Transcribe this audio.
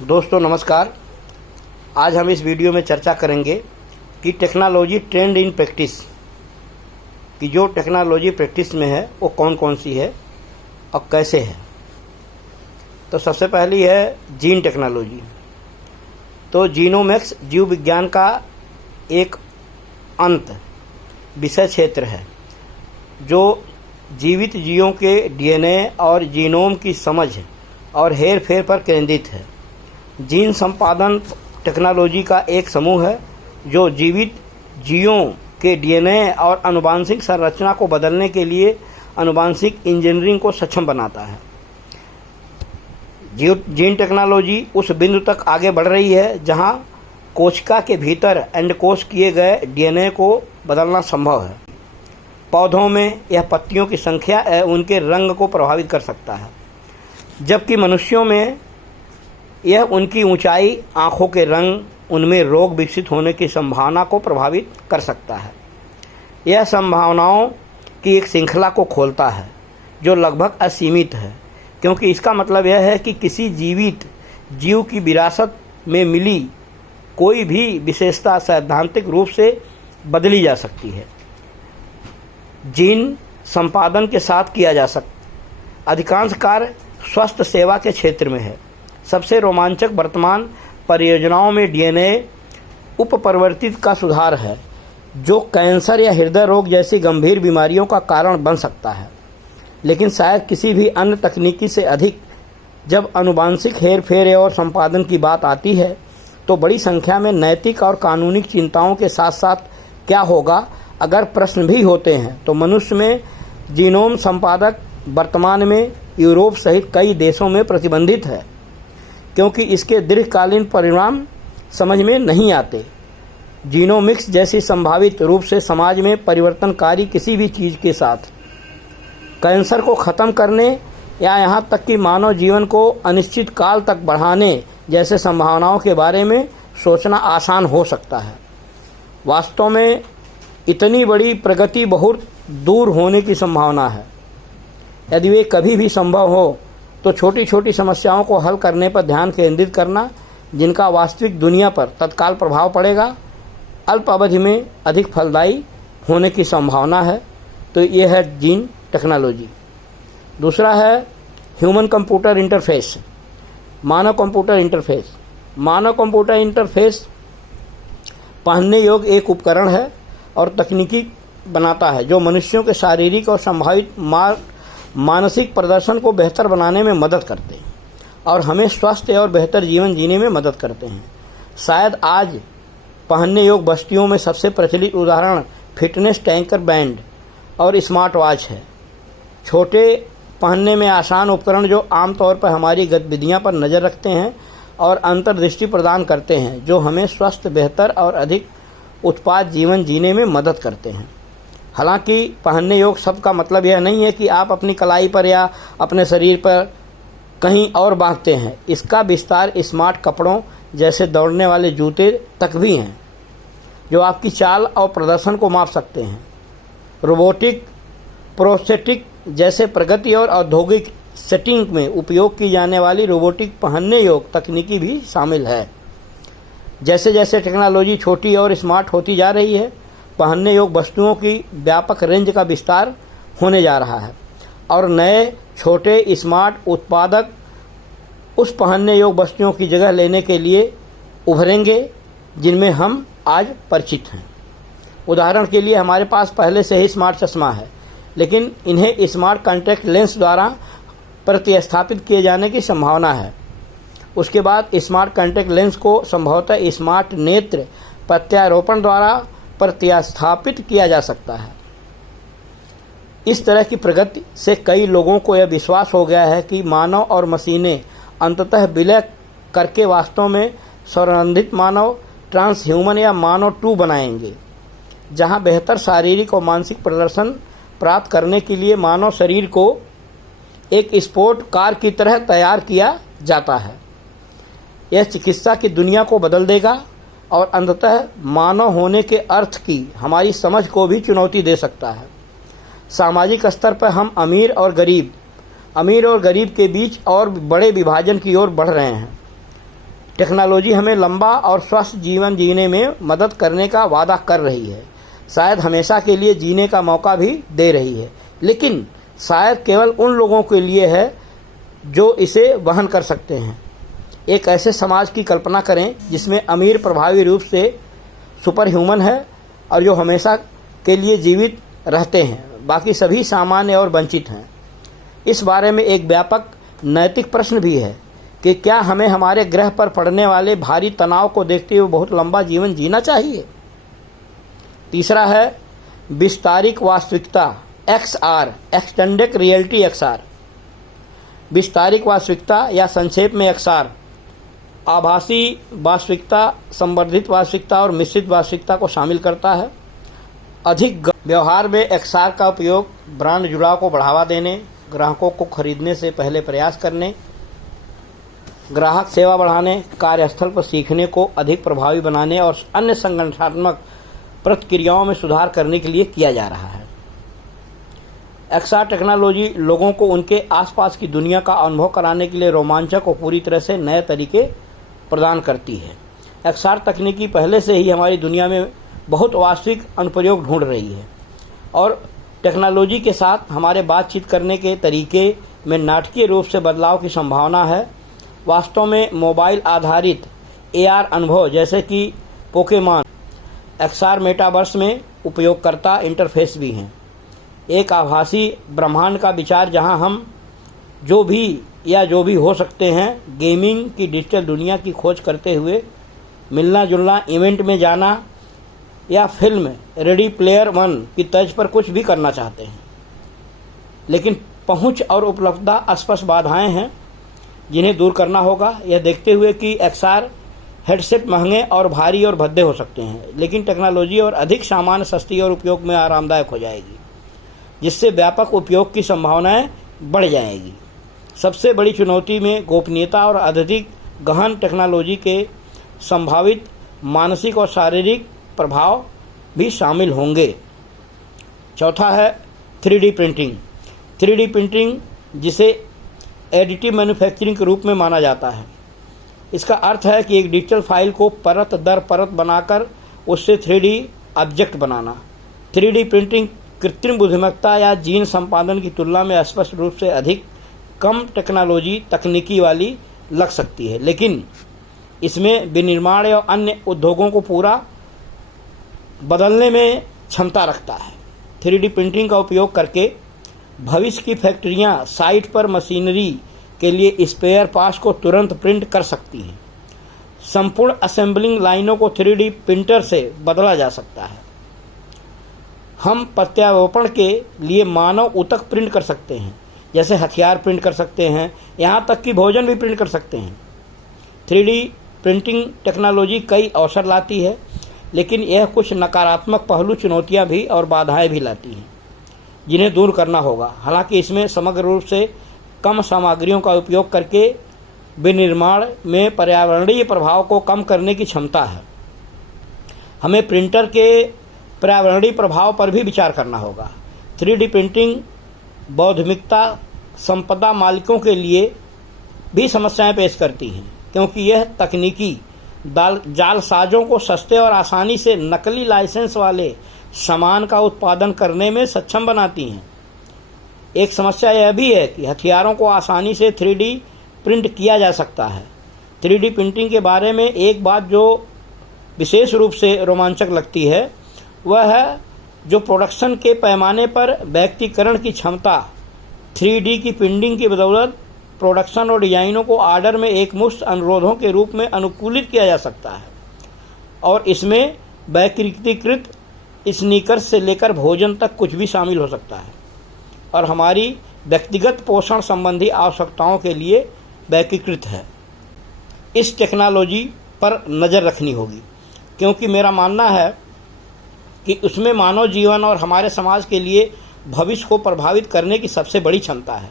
दोस्तों नमस्कार। आज हम इस वीडियो में चर्चा करेंगे कि टेक्नोलॉजी ट्रेंड इन प्रैक्टिस कि जो टेक्नोलॉजी प्रैक्टिस में है वो कौन कौन सी है और कैसे है। तो सबसे पहली है जीन टेक्नोलॉजी। तो जीनोमिक्स जीव विज्ञान का एक अंत विषय क्षेत्र है जो जीवित जीवों के डीएनए और जीनोम की समझ और हेर फेर पर केंद्रित है। जीन संपादन टेक्नोलॉजी का एक समूह है जो जीवित जीवों के डीएनए और आनुवंशिक संरचना को बदलने के लिए आनुवंशिक इंजीनियरिंग को सक्षम बनाता है। जीन टेक्नोलॉजी उस बिंदु तक आगे बढ़ रही है जहां कोशिका के भीतर एंडकोड किए गए डीएनए को बदलना संभव है। पौधों में यह पत्तियों की संख्या उनके रंग को प्रभावित कर सकता है, जबकि मनुष्यों में यह उनकी ऊंचाई, आँखों के रंग, उनमें रोग विकसित होने की संभावना को प्रभावित कर सकता है। यह संभावनाओं की एक श्रृंखला को खोलता है जो लगभग असीमित है, क्योंकि इसका मतलब यह है कि किसी जीवित जीव की विरासत में मिली कोई भी विशेषता सैद्धांतिक रूप से बदली जा सकती है। जीन संपादन के साथ किया जा सकता अधिकांश कार्य स्वास्थ्य सेवा के क्षेत्र में है। सबसे रोमांचक वर्तमान परियोजनाओं में डीएनए उपपरिवर्तित का सुधार है जो कैंसर या हृदय रोग जैसी गंभीर बीमारियों का कारण बन सकता है, लेकिन शायद किसी भी अन्य तकनीकी से अधिक। जब आनुवंशिक हेरफेर और संपादन की बात आती है तो बड़ी संख्या में नैतिक और कानूनी चिंताओं के साथ साथ क्या होगा अगर प्रश्न भी होते हैं। तो मनुष्य में जीनोम संपादक वर्तमान में यूरोप सहित कई देशों में प्रतिबंधित है, क्योंकि इसके दीर्घकालीन परिणाम समझ में नहीं आते। जीनोमिक्स जैसी संभावित रूप से समाज में परिवर्तनकारी किसी भी चीज़ के साथ कैंसर को ख़त्म करने या यहाँ तक कि मानव जीवन को अनिश्चित काल तक बढ़ाने जैसे संभावनाओं के बारे में सोचना आसान हो सकता है। वास्तव में इतनी बड़ी प्रगति बहुत दूर होने की संभावना है। यदि वे कभी भी संभव हो तो छोटी छोटी समस्याओं को हल करने पर ध्यान केंद्रित करना जिनका वास्तविक दुनिया पर तत्काल प्रभाव पड़ेगा, अल्प अवधि में अधिक फलदायी होने की संभावना है। तो ये है जीन टेक्नोलॉजी। दूसरा है ह्यूमन कंप्यूटर इंटरफेस, मानव कंप्यूटर इंटरफेस। मानव कंप्यूटर इंटरफेस पहनने योग्य एक उपकरण है और तकनीकी बनाता है जो मनुष्यों के शारीरिक और संभावित मानसिक प्रदर्शन को बेहतर बनाने में मदद करते हैं और हमें स्वस्थ और बेहतर जीवन जीने में मदद करते हैं। शायद आज पहनने योग्य वस्तुओं में सबसे प्रचलित उदाहरण फिटनेस ट्रैकर बैंड और स्मार्ट वॉच है। छोटे पहनने में आसान उपकरण जो आमतौर पर हमारी गतिविधियां पर नज़र रखते हैं और अंतर्दृष्टि प्रदान करते हैं, जो हमें स्वस्थ, बेहतर और अधिक उत्पाद जीवन जीने में मदद करते हैं। हालांकि पहनने योग्य शब्द का मतलब यह नहीं है कि आप अपनी कलाई पर या अपने शरीर पर कहीं और बांधते हैं। इसका विस्तार स्मार्ट कपड़ों जैसे दौड़ने वाले जूते तक भी हैं जो आपकी चाल और प्रदर्शन को माप सकते हैं। रोबोटिक प्रोस्थेटिक जैसे प्रगति और औद्योगिक सेटिंग में उपयोग की जाने वाली रोबोटिक पहनने योग्य तकनीकी भी शामिल है। जैसे जैसे टेक्नोलॉजी छोटी और स्मार्ट होती जा रही है, पहनने योग्य वस्तुओं की व्यापक रेंज का विस्तार होने जा रहा है और नए छोटे स्मार्ट उत्पादक उस पहनने योग्य वस्तुओं की जगह लेने के लिए उभरेंगे जिनमें हम आज परिचित हैं। उदाहरण के लिए हमारे पास पहले से ही स्मार्ट चश्मा है, लेकिन इन्हें स्मार्ट कॉन्टैक्ट लेंस द्वारा प्रतिस्थापित किए जाने की संभावना है। उसके बाद स्मार्ट कॉन्टैक्ट लेंस को संभवतः स्मार्ट नेत्र प्रत्यारोपण द्वारा प्रतिस्थापित किया जा सकता है। इस तरह की प्रगति से कई लोगों को यह विश्वास हो गया है कि मानव और मशीनें अंततः विलय करके वास्तव में संवर्धित मानव, ट्रांसह्यूमन या मानव 2 बनाएंगे, जहां बेहतर शारीरिक और मानसिक प्रदर्शन प्राप्त करने के लिए मानव शरीर को एक स्पोर्ट कार की तरह तैयार किया जाता है। यह चिकित्सा की दुनिया को बदल देगा और अंततः मानव होने के अर्थ की हमारी समझ को भी चुनौती दे सकता है। सामाजिक स्तर पर हम अमीर और गरीब के बीच और बड़े विभाजन की ओर बढ़ रहे हैं। टेक्नोलॉजी हमें लंबा और स्वस्थ जीवन जीने में मदद करने का वादा कर रही है, शायद हमेशा के लिए जीने का मौका भी दे रही है, लेकिन शायद केवल उन लोगों के लिए है जो इसे वहन कर सकते हैं। एक ऐसे समाज की कल्पना करें जिसमें अमीर प्रभावी रूप से सुपर ह्यूमन है और जो हमेशा के लिए जीवित रहते हैं, बाकी सभी सामान्य और वंचित हैं। इस बारे में एक व्यापक नैतिक प्रश्न भी है कि क्या हमें हमारे ग्रह पर पड़ने वाले भारी तनाव को देखते हुए बहुत लंबा जीवन जीना चाहिए। तीसरा है विस्तारित वास्तविकता XR, एक्सटेंडेड रियलिटी XR। विस्तारित वास्तविकता या संक्षेप में XR आभासी वास्तविकता, संवर्धित वास्तविकता और मिश्रित वास्तविकता को शामिल करता है। अधिक व्यवहार में XR का उपयोग ब्रांड जुड़ाव को बढ़ावा देने, ग्राहकों को खरीदने से पहले प्रयास करने, ग्राहक सेवा बढ़ाने, कार्यस्थल पर सीखने को अधिक प्रभावी बनाने और अन्य संगठनात्मक प्रतिक्रियाओं में सुधार करने के लिए किया जा रहा है। XR टेक्नोलॉजी लोगों को उनके आसपास की दुनिया का अनुभव कराने के लिए रोमांचक और पूरी तरह से नए तरीके प्रदान करती है। XR तकनीकी पहले से ही हमारी दुनिया में बहुत वास्तविक अनुप्रयोग ढूंढ रही है और टेक्नोलॉजी के साथ हमारे बातचीत करने के तरीके में नाटकीय रूप से बदलाव की संभावना है। वास्तव में मोबाइल आधारित AR अनुभव जैसे कि पोकेमॉन XR मेटावर्स में उपयोगकर्ता इंटरफेस भी हैं। एक आभासी ब्रह्मांड का विचार जहां हम जो भी हो सकते हैं, गेमिंग की डिजिटल दुनिया की खोज करते हुए मिलना जुलना, इवेंट में जाना या फिल्म रेडी प्लेयर वन की तर्ज पर कुछ भी करना चाहते हैं, लेकिन पहुंच और उपलब्धता स्पष्ट बाधाएं हैं जिन्हें दूर करना होगा। यह देखते हुए कि XR हेडसेट महंगे और भारी और भद्दे हो सकते हैं, लेकिन टेक्नोलॉजी और अधिक सामान्य, सस्ती और उपयोग में आरामदायक हो जाएगी, जिससे व्यापक उपयोग की संभावनाएं बढ़ जाएगी। सबसे बड़ी चुनौती में गोपनीयता और अत्यधिक गहन टेक्नोलॉजी के संभावित मानसिक और शारीरिक प्रभाव भी शामिल होंगे। चौथा है 3D प्रिंटिंग। 3D प्रिंटिंग जिसे एडिटिव मैन्युफैक्चरिंग के रूप में माना जाता है। इसका अर्थ है कि एक डिजिटल फाइल को परत दर परत बनाकर उससे 3D ऑब्जेक्ट बनाना। 3D प्रिंटिंग कृत्रिम बुद्धिमत्ता या जीन संपादन की तुलना में स्पष्ट रूप से अधिक कम टेक्नोलॉजी तकनीकी वाली लग सकती है, लेकिन इसमें विनिर्माण या अन्य उद्योगों को पूरा बदलने में क्षमता रखता है। 3D प्रिंटिंग का उपयोग करके भविष्य की फैक्ट्रियां साइट पर मशीनरी के लिए स्पेयर पार्ट्स को तुरंत प्रिंट कर सकती हैं। संपूर्ण असेंबलिंग लाइनों को 3D प्रिंटर से बदला जा सकता है। हम प्रत्यारोपण के लिए मानव ऊतक प्रिंट कर सकते हैं, जैसे हथियार प्रिंट कर सकते हैं, यहाँ तक कि भोजन भी प्रिंट कर सकते हैं। 3D प्रिंटिंग टेक्नोलॉजी कई अवसर लाती है, लेकिन यह कुछ नकारात्मक पहलू, चुनौतियां भी और बाधाएं भी लाती हैं जिन्हें दूर करना होगा। हालांकि इसमें समग्र रूप से कम सामग्रियों का उपयोग करके विनिर्माण में पर्यावरणीय प्रभाव को कम करने की क्षमता है। हमें प्रिंटर के पर्यावरणीय प्रभाव पर भी विचार करना होगा। 3D प्रिंटिंग बौद्धिकता संपदा मालिकों के लिए भी समस्याएं पेश करती हैं, क्योंकि यह तकनीकी जालसाजों को सस्ते और आसानी से नकली लाइसेंस वाले सामान का उत्पादन करने में सक्षम बनाती हैं। एक समस्या यह भी है कि हथियारों को आसानी से 3D प्रिंट किया जा सकता है। 3D प्रिंटिंग के बारे में एक बात जो विशेष रूप से रोमांचक लगती है वह है जो प्रोडक्शन के पैमाने पर व्यक्तिकरण की क्षमता। 3D की प्रिंटिंग की बदौलत प्रोडक्शन और डिजाइनों को ऑर्डर में एक मुश्त अनुरोधों के रूप में अनुकूलित किया जा सकता है और इसमें वैकृतीकृत स्नीकर्स से लेकर भोजन तक कुछ भी शामिल हो सकता है और हमारी व्यक्तिगत पोषण संबंधी आवश्यकताओं के लिए वैकृत है। इस टेक्नोलॉजी पर नज़र रखनी होगी, क्योंकि मेरा मानना है कि उसमें मानव जीवन और हमारे समाज के लिए भविष्य को प्रभावित करने की सबसे बड़ी क्षमता है।